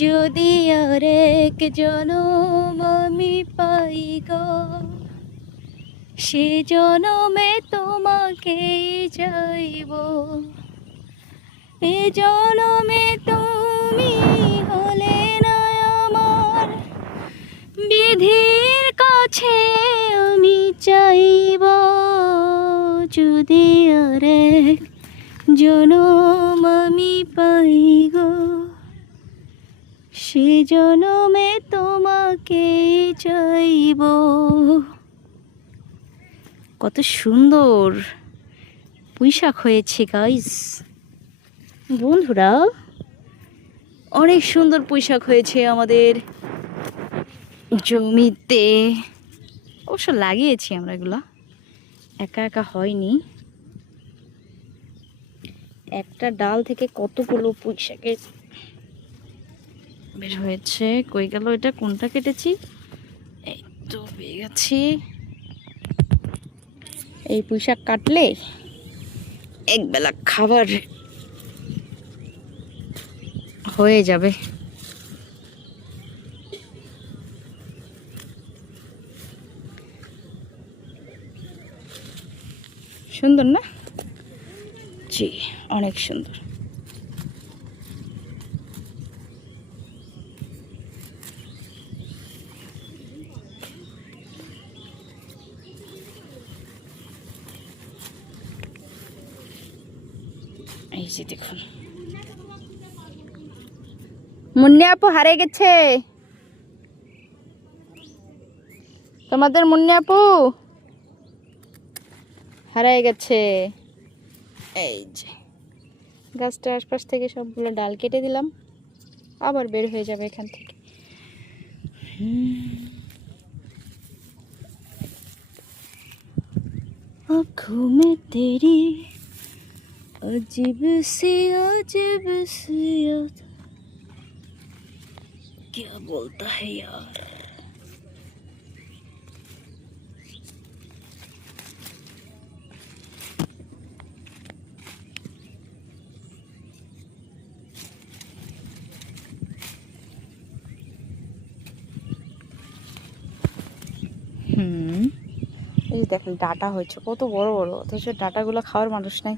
যদি আর এক জনম আমি পাই গো, সে জনমে তোমাকেই চাইব। এ জনমে তুমি হলে না আমার, বিধির কাছে আমি চাইব। যদি আর এক জনম আমি পাই গো, সে জনমে তোমাকেই চাইব। কত সুন্দর পুঁইশাক হয়েছে গাইস, বন্ধুরা অনেক সুন্দর পুঁইশাক হয়েছে আমাদের জমিতে। অবশ্য লাগিয়েছি আমরা, এগুলা একা একা হয়নি। একটা ডাল থেকে কতগুলো পুঁইশাকের বের হয়েছে। কই গেল এটা, কোনটা কেটেছি? এই তো পেয়ে গেছি। এই পুঁইশাক কাটলে একবেলা খাবার হয়ে যাবে। সুন্দর না? জি, অনেক সুন্দর। এই যে দেখুন, মুন্নি আপু হারিয়ে গেছে। তোমাদের মুন্নি আপু হারিয়ে গেছে। এই যে গাছটার আশপাশ থেকে সবগুলো ডাল কেটে দিলাম, আবার বের হয়ে যাবে এখান থেকে। आँखों में तेरी अजीब सी याद, क्या बोलता है यार। এই দেখেন ডাটা হয়েছে কত বড় বড়, অথচ ডাটাগুলো খাওয়ার মানুষ নাই।